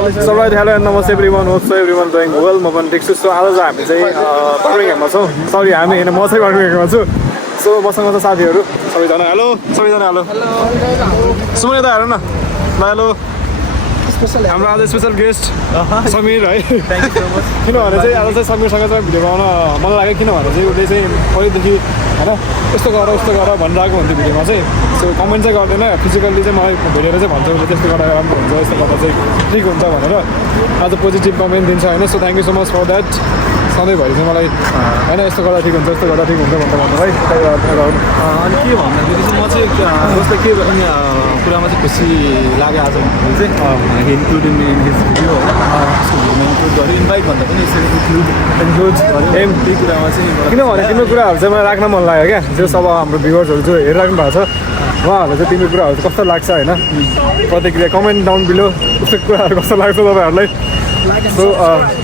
So right, hello and namaste everyone. Hope so everyone doing well. म पनि ठिक छु. So आज चाहिँ हामी चाहिँ बर्मिङहाममा छौँ. सरी हामी हैन, म चाहिँ बर्मिङहाममा छु. So मसँग छ साथीहरू सबैजना. हेलो सबैजना. हेलो सुमन यता हेर न. हेलो हाम्रो आज स्पेशल गेस्ट समीर है. Thank you so much. किनभने चाहिँ आज चाहिँ समीरसँग चाहिँ भिडियो बनाउन मन लाग्यो. किनभने चाहिँ उसले चाहिँ पहिलेदेखि होइन यस्तो गर उस्तो गर भनिरहेको हुन्थ्यो भिडियोमा चाहिँ. सो कमेन्ट चाहिँ गर्दैन, फिजिकल्ली चाहिँ मलाई भेटेर चाहिँ भन्छ उसले त्यस्तो गर्दा राम्रो हुन्छ, यस्तो गर्दा चाहिँ ठिक हुन्छ भनेर आज पोजिटिभ कमेन्ट दिन्छ होइन. So thank you so much for that. सधैँभरि चाहिँ मलाई होइन यस्तो गर्दा ठिक हुन्छ, यस्तो गर्दा ठिक हुन्छ भनेर भन्नु है. अनि के भन्दाखेरि चाहिँ म चाहिँ जस्तै के कुरामा चाहिँ खुसी लाग्यो आज भन्दाखेरि चाहिँ इन्क्लुडिङ इन हिज भिडियो होइन, इन्क्लुड गरेँ. इन्भाइट भन्दा पनि यसरी इन्क्लुड गरेँ त्यही कुरामा चाहिँ. किनभने तिम्रो कुराहरू चाहिँ मलाई राख्न मन लाग्यो क्या. जो सब हाम्रो भ्युवर्सहरू जो हेरिराख्नु भएको छ उहाँहरूलाई चाहिँ तिम्रो कुराहरू कस्तो लाग्छ होइन, प्रतिक्रिया कमेन्ट डाउन बिलो कस्तो कुराहरू कस्तो लाग्छ तपाईँहरूलाई. सो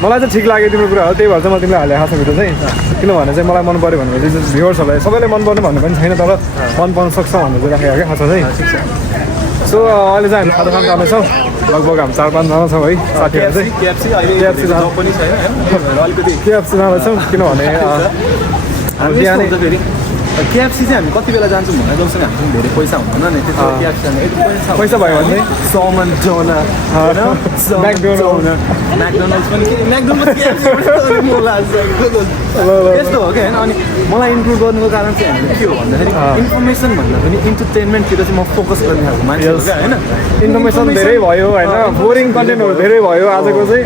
मलाई चाहिँ ठिक लाग्यो तिम्रो कुराहरू, त्यही भएर चाहिँ म तिमीलाई हालेँ खासमा भिडियो चाहिँ. किनभने चाहिँ मलाई मन पऱ्यो भनेपछि भ्युवर्सहरूलाई सबैले मन पर्ने भन्ने पनि छैन, तर मन पर्न सक्छ भनेर चाहिँ राखेको क्या खासमा चाहिँ. सो अहिले चाहिँ हामी खाजा खान जाँदैछौँ. लगभग हामी 4-5जना छौँ है साथीहरू चाहिँ. केएफसी जाँदैछौँ किनभने बिहानै केएफसी चाहिँ हामी कति बेला जान्छौँ भने जबसम्म हामीसँग धेरै पैसा हुँदैन नि त्यस्तो केएफसी पैसा भयो भने समन जोना म्याकडोनल्ड्स पनि त्यस्तो हो क्या होइन. अनि मलाई इन्क्लुड गर्नुको कारण चाहिँ हामीले के हो भन्दाखेरि इन्फर्मेसन भन्दा पनि इन्टरटेनमेन्टतिर चाहिँ म फोकस गर्ने खालको मान्छे हो क्या होइन. इन्फर्मेसन धेरै भयो होइन, बोरिङ कन्टेन्टहरू धेरै भयो. आजको चाहिँ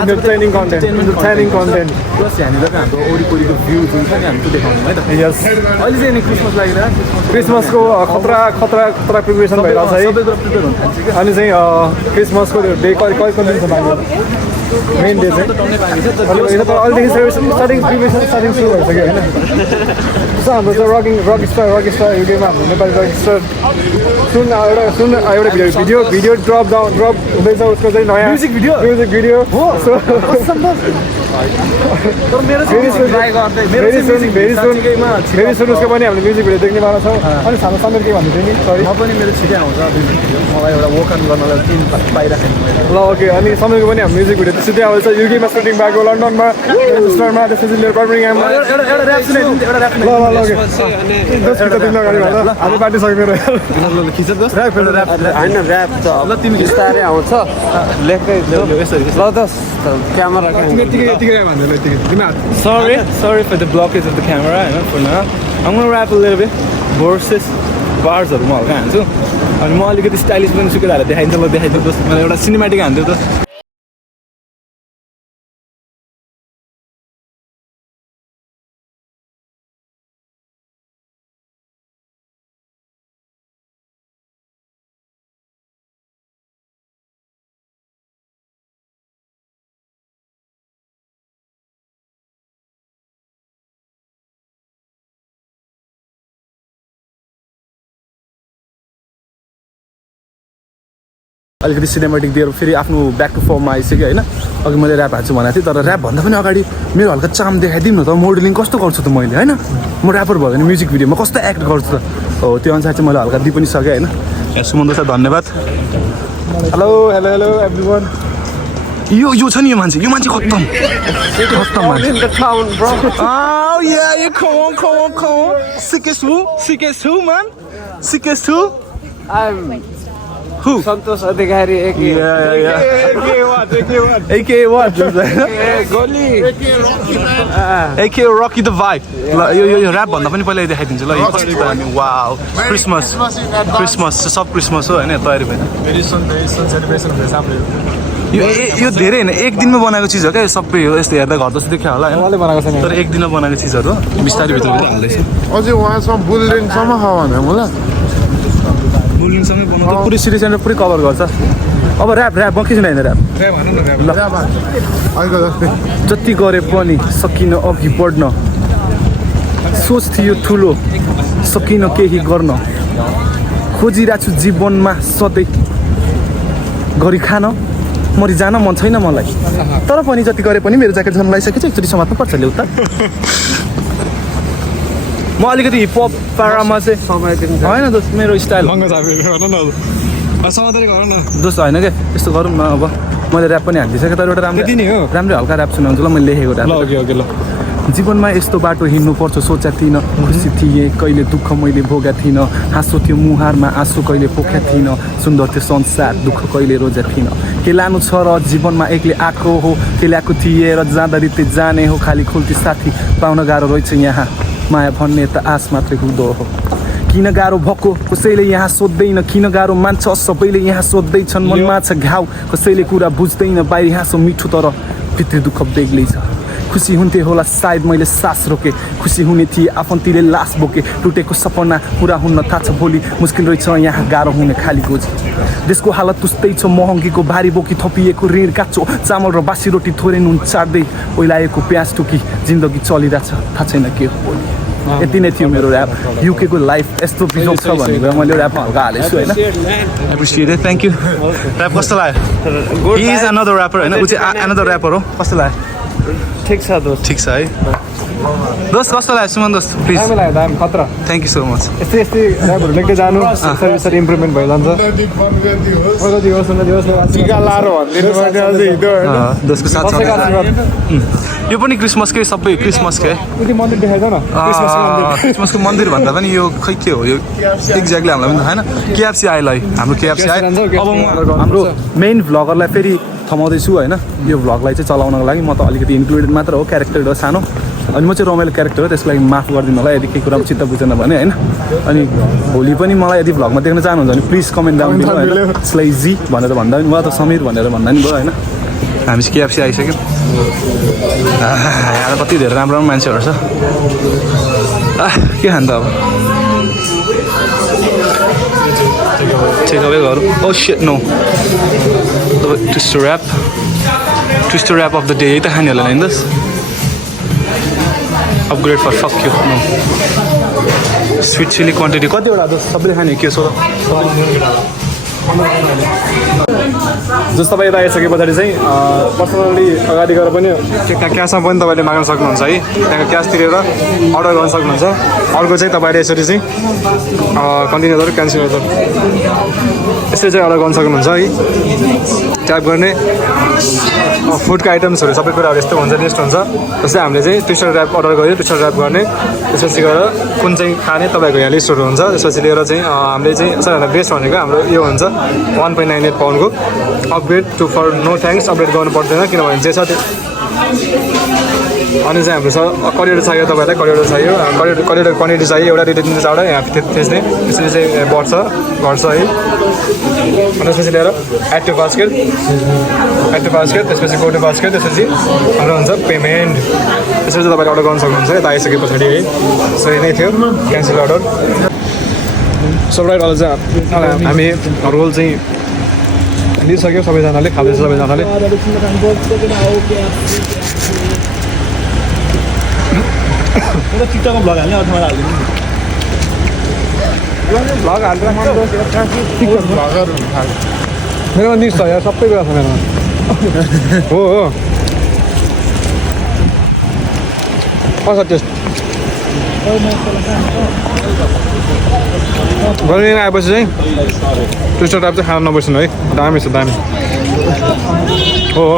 इन्टरटेनिङ कन्टेन्ट प्लस यहाँनिर हाम्रो वरिपरिको भ्यूज हुन्छ नि हामी त्यो देखाउँछौँ है त. यस अहिले चाहिँ नि क्रिसमस लागिरहेको क्रिसमसको खतरा प्रिपरेसन भइरहेको छ है. सबै कुरा प्रिपेयर हुन थाल्छ क्या. अनि चाहिँ क्रिसमसको डे कहिले दिन छ बाँकी मेन डे चाहिँ अहिलेदेखि स्टार्टिङ सुरु भइसक्यो होइन. जस्तो हाम्रो चाहिँ रक स्टार युकेमा हाम्रो नेपाली रक स्टार एउटा भिडियो ड्रप हुँदैछ उसको चाहिँ नयाँ म्युजिक भिडियो हो. फेरि सुन उसको पनि हामीले म्युजिक भिडियो देख्नेवाला छौँ. अनि हाम्रो समीर के भन्दै थियो नि, सरी म पनि मेरो छिटै आउँछ मलाई एउटा वोकन गर्नलाई दिन पाइराखेको ल. ओके अनि समीरको पनि हाम्रो म्युजिक भिडियो सिधै आउँछ. युकेमा सुटिङ भएको, लन्डनमा मेन्चेस्टरमा, त्यसपछि लिएर बर्मिङहाममा. ल हामी पार्टी सक्दैन होइन ऱ्याप त ल तिमी बिस्तारै आउँछ लेख्दै ल त camera Sorry for the blockage of the camera, you know, for now. I'm gonna rap a little bit. Verses, barsहरू म हल्का हान्छु. अनि म अलिकति स्टाइलिस पनि सुकेर हालेर देखाइन्छ. ल देखाइदिनु जस्तो मलाई एउटा सिनेमेटिक हान्थ्यो त. अलिकति सिनेमेटिक दिएर फेरि आफ्नो ब्याक टु फर्ममा आइसक्यो होइन. अघि मैले ऱ्याप हान्छु भनेको थिएँ, तर ऱ्याप भन्दा पनि अगाडि मेरो हल्का चाम देखाइदिउँ न त. मोडलिङ कस्तो गर्छु त मैले होइन. म ऱ्यापर भयो भने म्युजिक भिडियोमा कस्तो एक्ट गर्छु त हो, त्यो अनुसार चाहिँ मैले हल्का दिइ पनि सकेँ होइन. सुमन सर धन्यवाद. Hello everyone. यो छ नि यो मान्छे खत्तम सिकेस Who? Santosh Adhikari AK what? AK Rocky the Vibe. यो ऱ्याप भन्दा पनि पहिला देखाइदिन्छु ल. वाउ क्रिसमस सब क्रिसमस हो होइन. तयारी भयो यो धेरै होइन, एक दिनमा बनाएको चिज हो क्या सबै हो. यस्तो हेर्दा घर जस्तो देखियो होला होइन, तर एक दिनमा बनाएको चिजहरू बिस्तारै भित्र हाल्दैछ. अझै उहाँसम्म बुल्डिङसम्म खावान होला. बुल्डिङसँगै बनाउँदा पुरै सिटी सेन्टर पुरै कभर गर्छ. अब ऱ्याप म के छैन ऱ्याप जति गरे पनि सकिन अघि बढ्न, सोच थियो ठुलो सकिन केही गर्न, खोजिरहेको छु जीवनमा सधैँ गरी खान, मरिजान मन छैन मलाई, तर पनि जति गरे पनि मेरो ज्याकेट झन् लगाइसकेको छ. एकचोटि समात्नु पर्छ ल्याउ त. म अलिकति हिपहप पारामा चाहिँ होइन दोस्त मेरो स्टाइल समाधान गर न दोस्त होइन क्या यस्तो गरौँ न अब मैले ऱ्याप पनि हालिदिइसकेँ तर एउटा त्यति नै हो राम्रै हल्का ऱ्याप सुनाउँछु ल मैले लेखेको ऱ्याप ल ओके ल जीवनमा यस्तो बाटो हिँड्नुपर्छ सोचा थिइनँ खुसी थिएँ कहिले दुःख मैले भोगा थिइनँ हाँसो थियो मुहारमा आँसु कहिले पोख्या थिइनँ सुन्दर थियो संसार दुःख कहिले रोजा थिइनँ के लानु छ र जीवनमा एक्लै आएको हो के ल्याएको थिएँ र जाँदा रित्ते जाने हो खाली खुल्ती साथी पाउन गाह्रो रहेछ यहाँ माया भन्ने त आस मात्रै हुँदो हो किन गाह्रो भएको कसैले यहाँ सोध्दैन किन गाह्रो मान्छ सबैले यहाँ सोध्दैछन् मनमा छ घाउ कसैले कुरा बुझ्दैन बाहिर हाँसो मिठो तर भित्री दुःख बेग्लै छ खुसी हुन्थे होला सायद मैले सास रोकेँ खुसी हुने थिएँ आफन्तले लास बोकेँ टुटेको सपना पुरा हुन्न थाहा छ भोलि मुस्किल रहेछ यहाँ गाह्रो हुने खाली गोजी देशको हालत उस्तै छ महँगीको भारी बोकी थपिएको ऋण काँचो चामल र बासी रोटी थोरै नुन चाड्दै ओइलाएको प्याज टुकी जिन्दगी चलिरहेछ थाहा छैन के हो भोलि यति नै थियो मेरो ऱ्याप युकेको लाइफ यस्तो बिजोग छ भनेर मैले ऱ्यापमा हल्का हालेछु होइन एप्रिसिएटेड थ्याङ्क यू ऱ्याप कस्तो लाग्यो हि इज अनदर ऱ्यापर होइन ऊ चाहिँ अनदर ऱ्यापर हो कस्तो लाग्यो ठिक छ दोस्त ठिक छ है दोस्त कस्तो लाग्यो सुमन दोस्त प्लिज राम्रो लाग्यो दाम खतरा थ्याङ्क यू सो मच यस्तै यस्तै ऱ्यापहरू लेख्दै जानु बिस्तारै बिस्तारै इम्प्रुभमेन्ट भइरहन्छ टिका लाएर भनिदिनु पर्ने अझै हिँड्यो दोस्तको साथ यो पनि क्रिसमसकै सबै क्रिसमसकै उति मन्दिर देखाइज न क्रिसमसको मन्दिर भन्दा पनि यो खै के हो यो एक्ज्याक्टली हामीलाई पनि होइन केएफसी आयो है हाम्रो केएफसी आयो अब म हाम्रो मेन भ्लगरलाई फेरि थमाउँदैछु होइन यो भ्लगलाई चाहिँ चलाउनको लागि म त अलिकति इन्क्लुडेड मात्र हो क्यारेक्टर हो सानो अनि म चाहिँ रमाइलो क्यारेक्टर हो त्यसको लागि माफ गरिदिनु होला यदि केही कुरामा चित्त बुझेन भने होइन अनि भोलि पनि मलाई यदि भ्लगमा देख्न चाहनुहुन्छ भने प्लिज कमेन्ट डाउन दिनु होइन स्लाइजी भनेर भन्दा पनि वा त समीर भनेर भन्दा पनि भयो होइन हामी चाहिँ केएफसी आइसक्यौँ यहाँ कति धेरै राम्रो राम्रो मान्छेहरू छ के खान्छ अब टेकअवे गरौँ oh shit no Twist wrap of the day त खाने होला नि दस upgrade for fuck you no sweet chilli quantity कतिवटा दस सबैले खाने के सोध जस्तो तपाईँ यता आइसके पछाडि चाहिँ पर्सनली अगाडि गएर पनि क्यासमा पनि तपाईँले माग्न सक्नुहुन्छ है त्यहाँको क्यास तिरेर अर्डर गर्न सक्नुहुन्छ अर्को चाहिँ तपाईँले यसरी चाहिँ कन्टिन्यू गरेर क्यान्सल गरेर यसरी चाहिँ अर्डर गर्न सक्नुहुन्छ है ट्याप गर्ने फुडको आइटम्सहरू सबै कुराहरू यस्तो हुन्छ लिस्ट हुन्छ जस्तै हामीले चाहिँ ट्विस्टर ऱ्याप अर्डर गऱ्यो ट्विस्टर ऱ्याप गर्ने त्यसपछि गएर कुन चाहिँ खाने तपाईँको यहाँ लिस्टहरू हुन्छ त्यसपछि लिएर चाहिँ हामीले चाहिँ सबैभन्दा बेस्ट भनेको हाम्रो यो हुन्छ 1.98 पाउन्डको upgrade to for no thanks upgrade गर्नु पर्दैन किनभने जे छ त्यो अनि चाहिँ हाम्रो छ करियर चाहियो तपाईँलाई करियर चाहियो करियर क्वान्टिटी चाहियो एउटा दुइटा तिनवटा चारवटा यहाँ त्यसले त्यसरी चाहिँ बढ्छ घट्छ है अनि त्यसपछि लिएर एड टु बास्केट त्यसपछि गो टु बास्केट त्यसपछि हाम्रो हुन्छ पेमेन्ट त्यसपछि तपाईँले अर्डर गर्न सक्नुहुन्छ यता आइसके पछाडि है सो यही नै थियो क्यान्सल अर्डर सो राइट अहिले चाहिँ हामी रोल चाहिँ लिइसक्यो सबैजनाले खाँदैछ सबैजनाले टिकटकमा भ्लग हाल्ने अरूमा हालिदिनु भ्लग हालेर मेरोमा न्युज छ यार सबै कुरा छ मेरोमा हो हो कसो टेस्ट गर्मी आएपछि चाहिँ ट्विस्टर टाइप चाहिँ खान नबस्नु है दामी छ दामी हो हो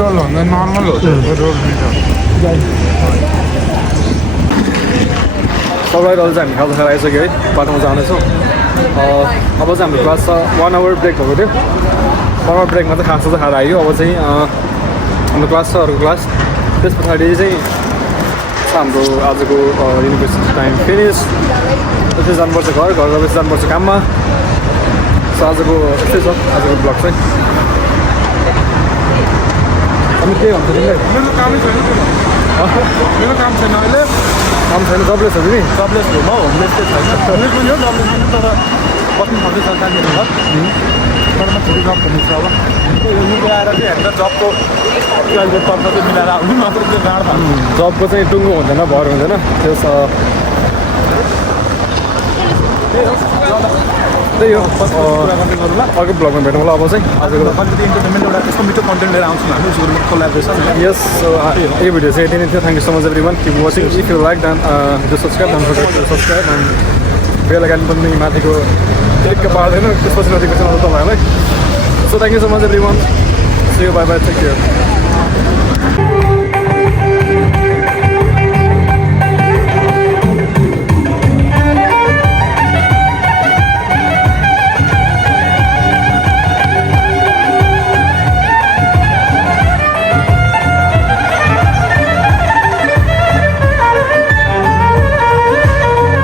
रोल भन्दा नर्मल हो रोल सबै रोल चाहिँ हामी खाजा खाएर आइसक्यो है बाटोमा जाँदैछौँ अब चाहिँ हाम्रो क्लास छ 1 आवर ब्रेक भएको थियो 1 आवर ब्रेकमा चाहिँ खाजा चाहिँ खाएर आयो अब चाहिँ हाम्रो क्लास छ अर्को क्लास त्यस पछाडि चाहिँ हाम्रो आजको युनिभर्सिटी टाइम फिनिस त्यसपछि जानुपर्छ घर गएपछि जानुपर्छ काममा सो आजको यस्तै छ आजको ब्लग चाहिँ अनि के भन्छ तिमीलाई मेरो कामै छैन मेरो काम छैन अहिले काम छैन जबलेस हो नि जबलेस हो होमलेस चाहिँ छैन मेरो पनि हो जबलेस छैन तर बस्नु सक्दैछ साथीहरू घर तर म छोरी जब भन्नु छ अब यो मिलाएर चाहिँ हामीलाई जबको अहिले तर्फ चाहिँ मिलाएर आउनु मात्र चाहिँ गाँड भएको जबको चाहिँ टुङ्गो हुँदैन भर हुँदैन त्यस त्यही हो अर्को ब्लगमा भेटौँ होला अब चाहिँ आजको अलिकति इन्टरटेनमेन्ट एउटा त्यस्तो मिठो कन्टेन्ट लिएर आउँछौँ हामी उसको कोलाबोरेसन यस यो भिडियो चाहिँ यति नै थियो thank you so much everyone keep watching if you like then do subscribe don't forget to subscribe and बेलुका पनि माथिको टिक्क पार्दैन त्यसपछि नजिकपछि तपाईँहरूलाई so thank you so much everyone see you bye bye take care